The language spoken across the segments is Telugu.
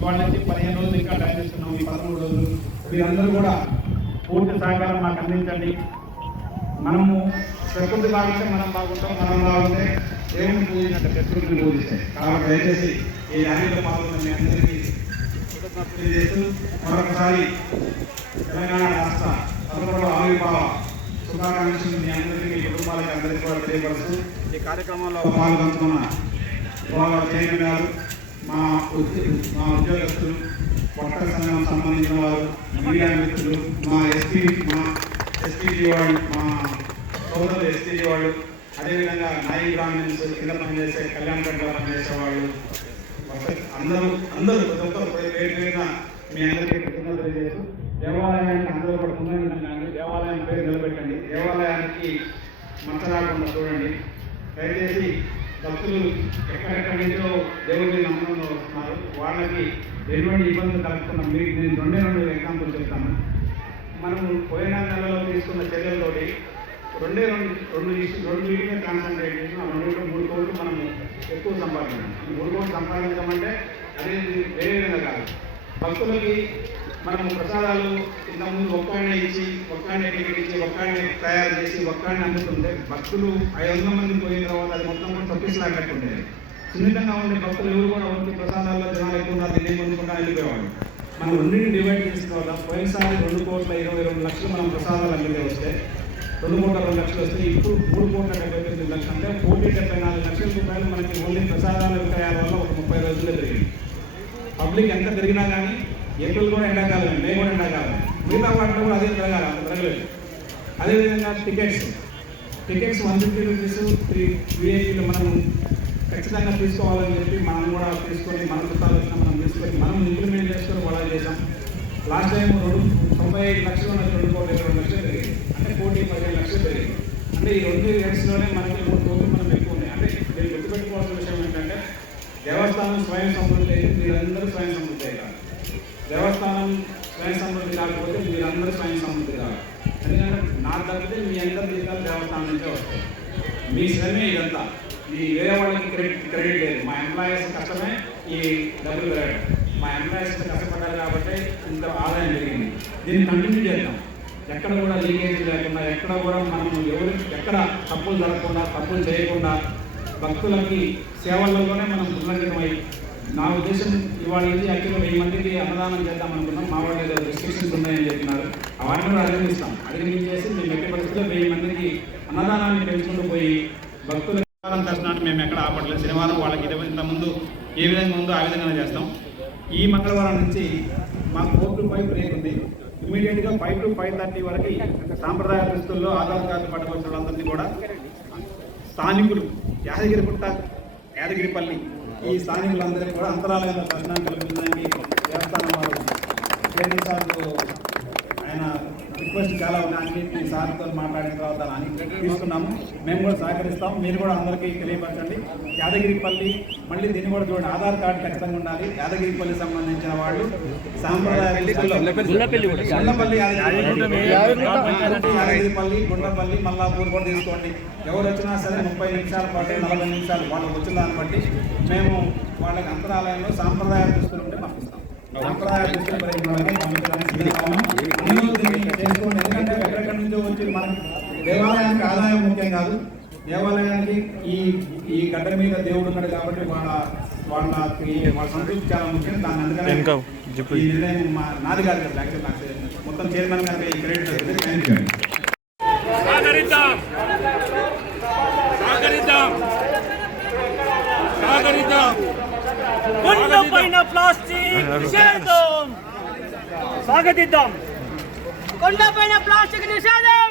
ఇవాళ నుంచి పదిహేను రోజులు ఇంకా టైం ఇస్తున్నాం ఈ పదమూడు రోజులు. మీరందరూ కూడా పూర్తి సహకారం మాకు అందించండి. మనము ప్రకృతి బాగుంటే మనం బాగుంటాం మనం బాగుంటే దేవుని పూజించే ప్రకృతిని పూజిస్తాయి కాబట్టి దయచేసి ఈ ర్యాలీలో పాల్గొన్న మీ అందరికీ తెలియజేస్తూ మరొకసారి తెలంగాణ రాష్ట్ర పదమూడవ ఆవిర్భావ శుభాకాంక్షలు మీ అందరికీ మీ కుటుంబాలకి అందరికీ కూడా తెలియపరుస్తూ ఈ కార్యక్రమంలో పాల్గొంటున్న చైర్మన్ గారు మా మా ఉద్యోగస్తులు పట్ట సంఘం సంబంధించిన వారు మీడియా మిత్రులు మా ఎస్పీ మా ఎస్పీజీ వాళ్ళు మా సోదరులు ఎస్పీజీ వాళ్ళు అదేవిధంగా నాయి బ్రాహ్మణ్స్ కింద పనిచేసే కళ్యాణ గడ్డ పనిచేసే వాళ్ళు అందరూ అందరూ ప్రతి ఒక్కరు పేరు పేరున మీ అందరికీ కృతజ్ఞతలు తెలియజేస్తూ దేవాలయానికి అందరూ కూడా పునర్నిర్మాణం దేవాలయం పేరు నిలబెట్టండి దేవాలయానికి మంట రాకుండా చూడండి. దయచేసి భక్తులు ఎక్కడెక్కడి నుంచో దేవుడిని నమ్మకంలో వస్తున్నారు వాళ్ళకి ఎటువంటి ఇబ్బందులు కలుగుతున్నాం మీకు నేను రెండే రెండు ఎగ్జాంపుల్ చెప్తాను. మనం పోయిన నెలలో తీసుకున్న చర్యలతోటి రెండే రెండు రెండు ఇష్యూ రెండు మీద కాన్సన్ట్రేట్ చేసి ఆ రెండు మూడు కోట్లు మనం ఎక్కువ సంపాదించాం. మూడు కోట్లు సంపాదించమంటే అదే వేరే విధంగా కాదు. భక్తులకి మనం ప్రసాదాలు ఇంతకుముందు ఒక్కడనే ఇచ్చి ఒక్కడనే టికెట్ ఇచ్చి ఒక్కడనే తయారు చేసి ఒక్కడనే అందుతుంటే భక్తులు ఐదు వందల మంది పోయిన తర్వాత అది మొత్తం కూడా తప్పిసలాగట్టు ఉండేది. సున్నితంగా ఉండే భక్తులు ఎవరు కూడా వచ్చి ప్రసాదాల్లో జనాలు ఎక్కువ ఉన్నారు నేను ముందుకుండా వెళ్ళిపోయేవాడు మనం రెండింటిని డివైడ్ చేసుకోవాలా? పోయినసారి రెండు కోట్ల ఇరవై రెండు లక్షలు మనం ప్రసాదాలు అందితే వస్తే రెండు కోట్ల రెండు లక్షలు వస్తే ఇప్పుడు మూడు కోట్ల డెబ్బై తొమ్మిది లక్షలు అంటే కోటి డెబ్బై నాలుగు లక్షల రూపాయలు మనకి ఓన్లీ ప్రసాదాల విక్రయాల వల్ల ఒక ముప్పై రోజుల్లో జరిగింది. పబ్లిక్ ఎంత పెరిగినా కానీ ఏప్రిల్ కూడా ఎండాకాలం మే కూడా ఎండాకాలం. మిగతా వాటిలో కూడా అదే పెరగాలి అంత పెరగలేదు అదేవిధంగా tickets tickets one fifty rupees three విఐపీలు మనం ఖచ్చితంగా తీసుకోవాలని చెప్పి మనం కూడా తీసుకొని మన చుట్టాలు మనం తీసుకొని మనం ఇంప్లిమెంట్ చేసుకొని కూడా చేసాం లాస్ట్ టైం రెండు తొంభై ఐదు లక్షలు ఉన్నది రెండు కోట్ల ఇరవై లక్షలు పెరిగింది. అంటే కోటి పదిహేను లక్షలు పెరిగింది. అంటే ఈ రెండు రేట్స్లోనే మనకి మూడు కోట్లు మనం ఎక్కువ ఉన్నాయి. అంటే మీరు గుర్తుపెట్టుకోవాల్సిన విషయం ఏంటంటే దేవస్థానం స్వయం సమృద్ధి అయితే మీరందరూ స్వయం సమృద్ధి అయ్యారు. దేవస్థానం స్వయం సమృద్ధి కాకపోతే మీరందరూ స్వయం సమృద్ధి కావాలి ఎందుకంటే నా తప్పితే మీ అందరి జీతాలు దేవస్థానం నుంచే వస్తాయి. మీ శ్రమే ఇదంతా. ఈ వేరే వాళ్ళకి క్రెడిట్ క్రెడిట్ లేదు. మా ఎంప్లాయీస్ కష్టమే ఈ డబ్బులు పెరగడం. మా ఎంప్లాయీస్ కష్టపడ్డారు కాబట్టి ఇంత ఆదాయం జరిగింది దీన్ని కంటిన్యూ చేద్దాం. ఎక్కడ కూడా లీకేజ్ లేకుండా ఎక్కడ కూడా మనం ఎవరు ఎక్కడ తప్పులు జరగకుండా తప్పులు చేయకుండా భక్తులకి సేవల్లోనే మనం పునర్గతమై నా ఉద్దేశం ఇవాళ ఇది అఖిల వెయ్యి మందికి అన్నదానం చేద్దాం అనుకున్నాం. మా వాళ్ళు ఏదో రిస్ట్రిక్షన్స్ ఉన్నాయని చెప్పినారు. అవన్నీ కూడా అధిగమిస్తాం. అధిగమించేసి మేము ఎట్టి పరిస్థితుల్లో వెయ్యి మందికి అన్నదానాన్ని పెంచుకుంటూ పోయి భక్తుల మాత్రం మేము ఎక్కడ ఆపట్లేదు. శనివారం వాళ్ళకి ఇరవై ఇంత ముందు ఏ విధంగా ఉందో ఆ విధంగానే చేస్తాం. ఈ మంగళవారం నుంచి మాకు ఫోర్ టు ఫైవ్ బ్రేక్ ఉంది. ఇమీడియట్గా ఫైవ్ టు ఫైవ్ థర్టీ వరకు సాంప్రదాయ దుస్తుల్లో ఆధార్ కార్డు పట్టుకొచ్చిన వాళ్ళందరినీ కూడా స్థానికులు యాదగిరిగుట్ట యాదగిరిపల్లి ఈ స్థానికులందరికీ కూడా అంతరాలయ దర్శనం కల్పించడానికి దేవస్థానం వారు ట్రైనింగ్ రిక్వెస్ట్ చాలా ఉన్నాయి. అన్నింటినీ సార్తో మాట్లాడిన తర్వాత అన్ని తీసుకున్నాము. మేము కూడా సహకరిస్తాం మీరు కూడా అందరికీ తెలియపరచండి. యాదగిరిపల్లి మళ్ళీ దీన్ని కూడా చూడండి. ఆధార్ కార్డు ఖచ్చితంగా ఉండాలి. యాదగిరిపల్లి సంబంధించిన వాళ్ళు సాంప్రదాయ దుస్తుల్లో- గుండపల్లి యాదగిరిపల్లి గుండపల్లి మల్లాపూర్ కూడా తీసుకోండి. ఎవరు వచ్చినా సరే ముప్పై నిమిషాల పాటు నలభై నిమిషాలు వాళ్ళు వచ్చిన దాన్ని బట్టి మేము వాళ్ళకి అంతరాలయంలో సాంప్రదాయ దుస్తులు ఉంటే పంపిస్తాం. సాంప్రదాయ దుస్తులు పరిగణలోకి పంపించడానికి సిద్ధంగా ఉన్నాం. అందరూ దీన్ని చేసుకోండి ఎందుకంటే ఎక్కడెక్కడి నుంచో వచ్చి మనం దేవాలయానికి ఆదాయం ముఖ్యం కాదు. దేవాలయానికి ఈ ఈ గడ్డ మీద దేవుడు ఉన్నాడు కాబట్టి వాళ్ళ వాళ్ళ వాళ్ళ సంతృప్తి చాలా ముఖ్యం. దాని అందుకని జిప్పు. ఈ నిర్ణయం మా నాది కాదు కదా యాక్చువల్ నాకు తెలియదు. మొత్తం చైర్మన్ గారికి ఈ క్రెడిట్. థ్యాంక్ యూ నిషేధం. స్వాగతిద్దాం కొండ పైన ప్లాస్టిక్ నిషేధం.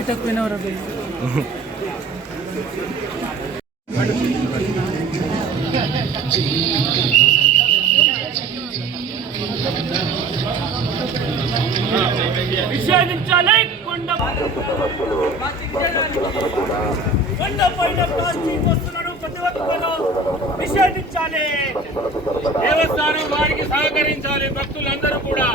పైన ప్లాస్టిక్ కొండ కొండ పైన ప్లాస్టిక్ ప్రతి ఒక్కరు నిషేధించాలి దేవస్థానం వారికి సహకరించాలి భక్తులందరూ కూడా